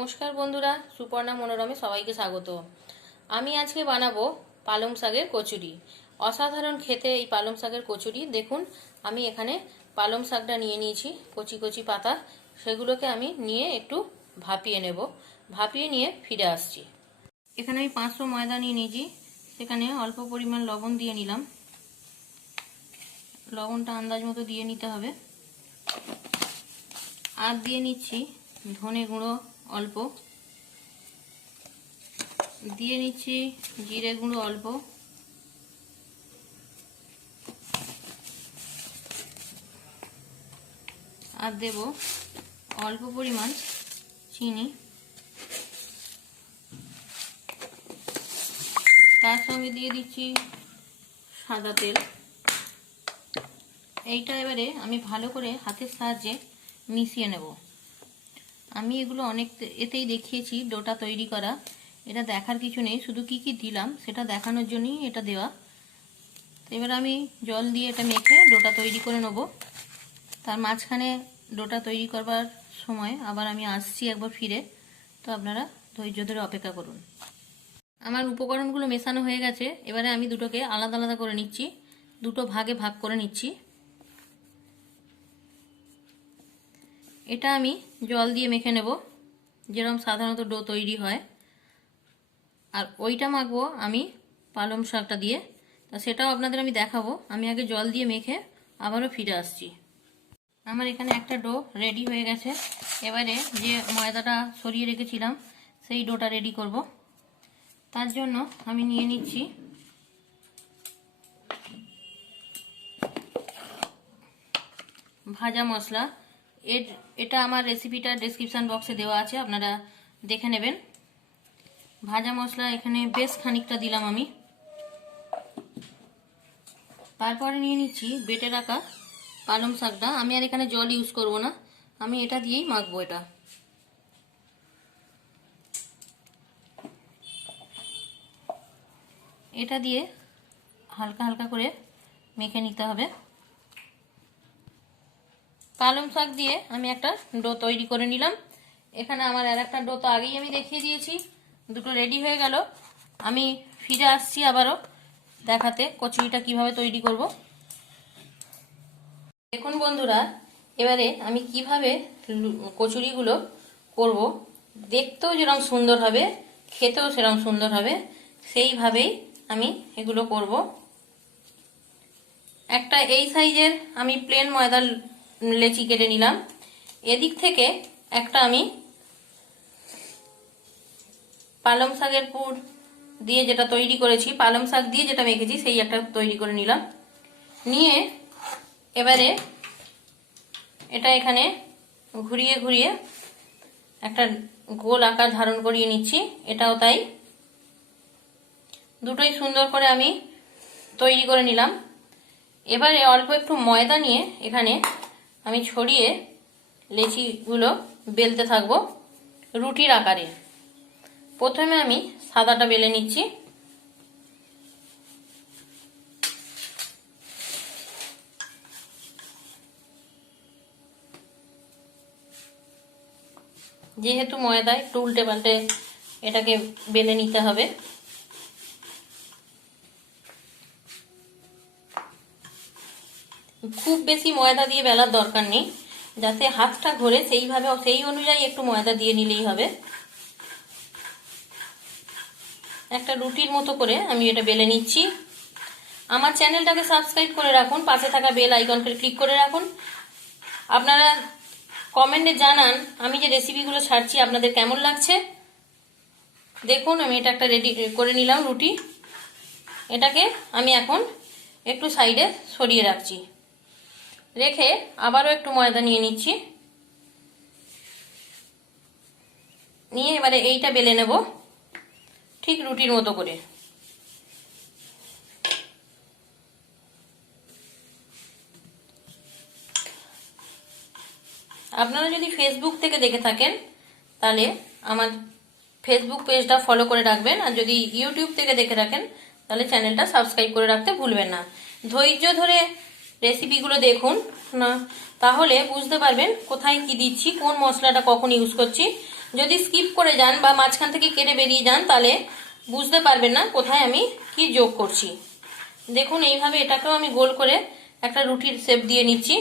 নমস্কার বন্ধুরা, সুপর্ণা মনোরমে সবাইকে স্বাগত। আমি আজকে বানাবো পালং শাকের কচুরি। অসাধারণ খেতে এই পালং শাকের কচুরি। দেখুন, আমি এখানে পালং শাকটা নিয়ে নিয়েছি, কচি কচি পাতা। সেগুলোকে আমি নিয়ে একটু ভাপিয়ে নেব। ভাপিয়ে নিয়ে ফিরে আসছি। এখানে আমি 500 ময়দা নিয়ে নিয়েছি, সেখানে অল্প পরিমাণ লবণ দিয়ে নিলাম। লবণটা আন্দাজ মতো দিয়ে নিতে হবে। আর দিয়ে নিচ্ছি ধনে গুঁড়ো অল্প, দিয়ে নিচ্ছি জিরে গুঁড়ো অল্প, আর দেব অল্প পরিমাণ চিনি। তার সঙ্গে দিয়ে দিচ্ছি সাদা তেল। এইটা এবারে আমি ভালো করে হাতের সাহায্যে মিশিয়ে নেব। আমি এগুলো অনেক এতেই দেখিয়েছি ডোটা তৈরি করা। এটা দেখার কিছু নেই, শুধু কি কি দিলাম সেটা দেখানোর জন্যই এটা দেওয়া। এবার আমি জল দিয়ে এটা মেখে ডোটা তৈরি করে নেব। তার মাঝখানে ডোটা তৈরি করবার সময় আবার আমি আসছি একবার ফিরে, তো আপনারা ধৈর্য ধরে অপেক্ষা করুন। আমার উপকরণগুলো মেশানো হয়ে গেছে। এবারে আমি দুটোকে আলাদা আলাদা করে নিচ্ছি, দুটো ভাগে ভাগ করে নিচ্ছি। এটা আমি জল দিয়ে মেখে নেব, যেরকম সাধারণত ডো তৈরি হয়। আর ওইটা মাখবো আমি পালং শাকটা দিয়ে, তা সেটাও আপনাদের আমি দেখাবো। আমি আগে জল দিয়ে মেখে আবারও ফিরে আসছি। আমার এখানে একটা ডো রেডি হয়ে গেছে। এবারে যে ময়দাটা সরিয়ে রেখেছিলাম সেই ডোটা রেডি করব। তার জন্য আমি নিয়ে নিচ্ছি ভাজা মশলা। এটা আমার রেসিপিটা ডেসক্রিপশন বক্সে দেওয়া আছে, আপনারা দেখে নেবেন। ভাজা মশলা এখানে বেশ খানিকটা দিলাম আমি। তারপরে নিয়ে নিচ্ছি বেটে রাখা পালং শাকটা। আমি আর এখানে জল ইউজ করব না, আমি এটা দিয়েই মাখবো। এটা দিয়ে হালকা হালকা করে মেখে নিতে হবে। পালং শাক দিয়ে আমি একটা ডো তৈরি করে নিলাম। এখানে আমার আর একটা ডো তো আগেই আমি দেখিয়ে দিয়েছি, দুটো রেডি হয়ে গেল। আমি ফিরে আসছি আবারও দেখাতে কচুরিটা কিভাবে তৈরি করব। দেখুন বন্ধুরা, এবারে আমি কিভাবে কচুরিগুলো করব। দেখতেও যেরকম সুন্দর হবে, খেতেও সেরকম সুন্দর হবে, সেইভাবেই আমি এগুলো করব। একটা এই সাইজের আমি প্লেন ময়দার লেচি কেটে নিলাম। এদিক থেকে একটা আমি পালং শাকের পুর দিয়ে যেটা তৈরি করেছি, পালং শাক দিয়ে যেটা মেখেছি সেই একটা তৈরি করে নিলাম। নিয়ে এবারে এটা এখানে ঘুরিয়ে ঘুরিয়ে একটা গোল আকার ধারণ করিয়ে নিচ্ছি। এটাও তাই, দুটোই সুন্দর করে আমি তৈরি করে নিলাম। এবারে অল্প একটু ময়দা নিয়ে এখানে আমি ছড়িয়ে লেচিগুলো বেলতে থাকবো রুটির আকারে। প্রথমে আমি সাদাটা বেলে নিচ্ছি। যেহেতু ময়দা, একটু উল্টে পাল্টে এটাকে বেলে নিতে হবে। খুব বেশি ময়দা দিয়ে বেলার দরকার নেই, যাতে হাতটা ঘোরে সেইভাবে সেই অনুযায়ী একটু ময়দা দিয়ে নিলেই হবে। একটা রুটির মতো করে আমি এটা বেলে নিচ্ছি। আমার চ্যানেলটাকে সাবস্ক্রাইব করে রাখুন, পাশে থাকা বেল আইকনকে ক্লিক করে রাখুন। আপনারা কমেন্টে জানান আমি যে রেসিপিগুলো ছাড়ছি আপনাদের কেমন লাগছে। দেখুন, আমি এটা একটা রেডি করে নিলাম রুটি। এটাকে আমি এখন একটু সাইডে সরিয়ে রাখছি, রেখে আবারও একটু ময়দা নিয়ে নিচ্ছি। নিয়ে এবারে এইটা বেলে নেব ঠিক রুটির মতো করে। আপনারা যদি ফেসবুক থেকে দেখে থাকেন তাহলে আমার ফেসবুক পেজটা ফলো করে রাখবেন, আর যদি ইউটিউব থেকে দেখে থাকেন তাহলে চ্যানেলটা সাবস্ক্রাইব করে রাখতে ভুলবেন না। ধৈর্য ধরে রেসিপিগুলো দেখুন না, তাহলে বুঝতে পারবেন কোথায় কি দিচ্ছি, কোন মশলাটা কখন ইউজ করছি। যদি স্কিপ করে যান বা মাঝখান থেকে কেটে বেরিয়ে যান তাহলে বুঝতে পারবেন না কোথায় আমি কি যোগ করছি। দেখুন এইভাবে এটাকেও আমি গোল করে একটা রুটির শেপ দিয়ে নিচ্ছি।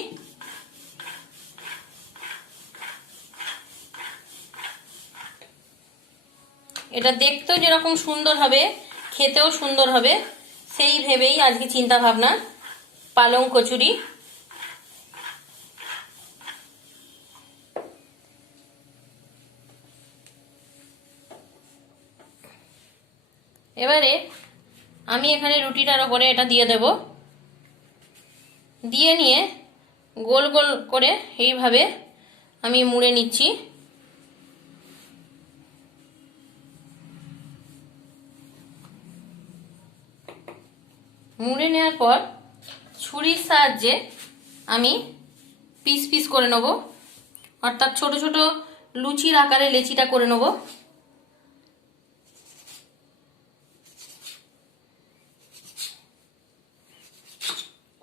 এটা দেখতেও যেরকম সুন্দর হবে খেতেও সুন্দর হবে সেই ভেবেই আজকে চিন্তা ভাবনা পালং কচুরি। এবারে আমি এখানে রুটিটার ওপরে এটা দিয়ে দেব, দিয়ে নিয়ে গোল গোল করে এইভাবে আমি মুড়ে নিচ্ছি। মুড়ে নেওয়ার পর ছুরির সাহায্যে আমি পিস পিস করে নেব, অর্থাৎ ছোট ছোট লুচির আকারে লেচিটা করে নেব।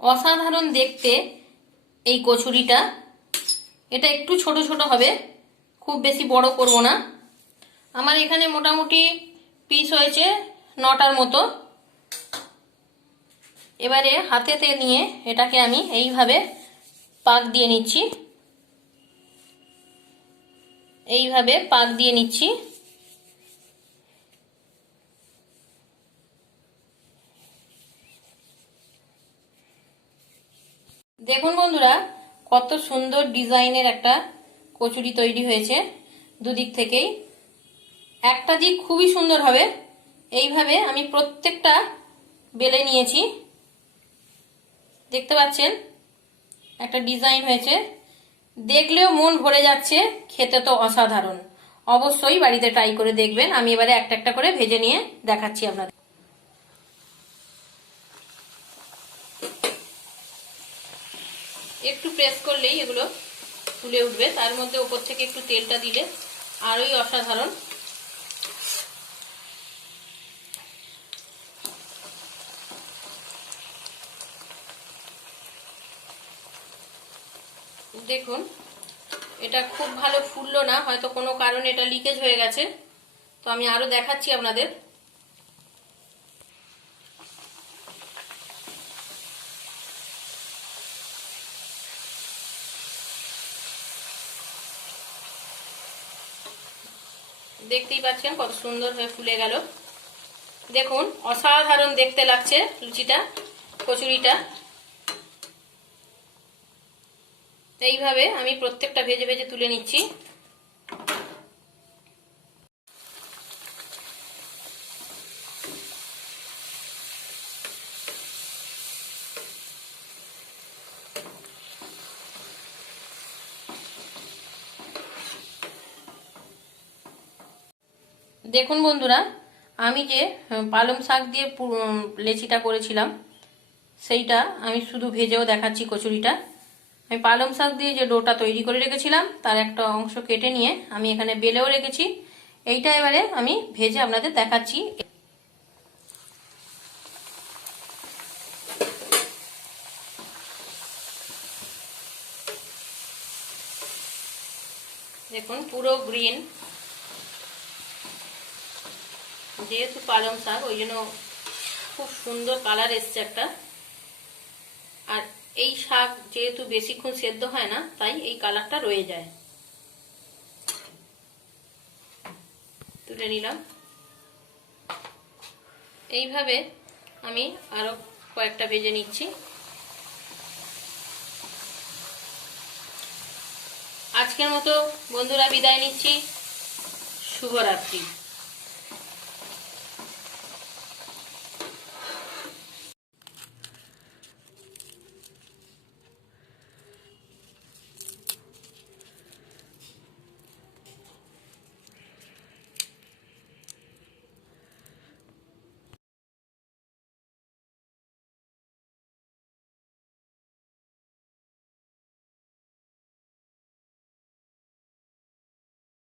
অসাধারণ দেখতে এই কচুরিটা। এটা একটু ছোট ছোট হবে, খুব বেশি বড় করব না। আমার এখানে মোটামুটি পিস হয়েছে 9টার মতো। এবারে হাতেতে নিয়ে এটাকে আমি এইভাবে পাক দিয়ে নিচ্ছি, এইভাবে পাক দিয়ে নিচ্ছি। দেখুন বন্ধুরা কত সুন্দর ডিজাইনের একটা কচুরি তৈরি হয়েছে দুদিক থেকেই। একটা দিক খুবই সুন্দর হবে। এইভাবে আমি প্রত্যেকটা বেলে নিয়েছি, দেখতে পাচ্ছেন একটা ডিজাইন হয়েছে, দেখলেও মন ভরে যাচ্ছে, খেতে তো অসাধারণ। অবশ্যই বাড়িতে ট্রাই করে দেখবেন। আমি এবারে একটা একটা করে ভেজে নিয়ে দেখাচ্ছি আপনাদের। একটু প্রেস করলেই এগুলো ফুলে উঠবে, তার মধ্যে উপর থেকে একটু তেলটা দিলে আরোই অসাধারণ। দেখুন এটা খুব ভালো ফুললো না, হয়তো কোনো কারণে এটা লিকেজ হয়ে গেছে। তো আমি আরো দেখাচ্ছি আপনাদের। দেখতেই পাচ্ছেন কত সুন্দর হয়ে ফুলে গেল। দেখুন অসাধারণ দেখতে লাগছে লুচিটা, কচুরিটা। এইভাবে আমি প্রত্যেকটা ভেজে ভেজে তুলে নিচ্ছি। দেখুন বন্ধুরা আমি যে পালং শাক দিয়ে লেচিটা করেছিলাম সেইটা আমি শুধু ভেজেও দেখাচ্ছি। কচুরিটা আমি পালং শাক দিয়ে যে ডোটা তৈরি করে রেখেছিলাম তার একটা অংশ কেটে নিয়ে আমি এখানে বেলেও রেখেছি। এইটা এবারে আমি ভেজে আপনাদের দেখাচ্ছি। দেখুন পুরো গ্রিন, যেহেতু পালং শাক ওই জন্য খুব সুন্দর কালার এসছে একটা। আর এই শাক যেহেতু বেশিক্ষণ সেদ্ধ হয় না তাই এই কালারটা রয়ে যায়। তুলে নিলাম। এইভাবে আমি আরো কয়েকটা ভেজে নিচ্ছি। আজকের মতো বন্ধুরা বিদায় নিচ্ছি। শুভরাত্রি।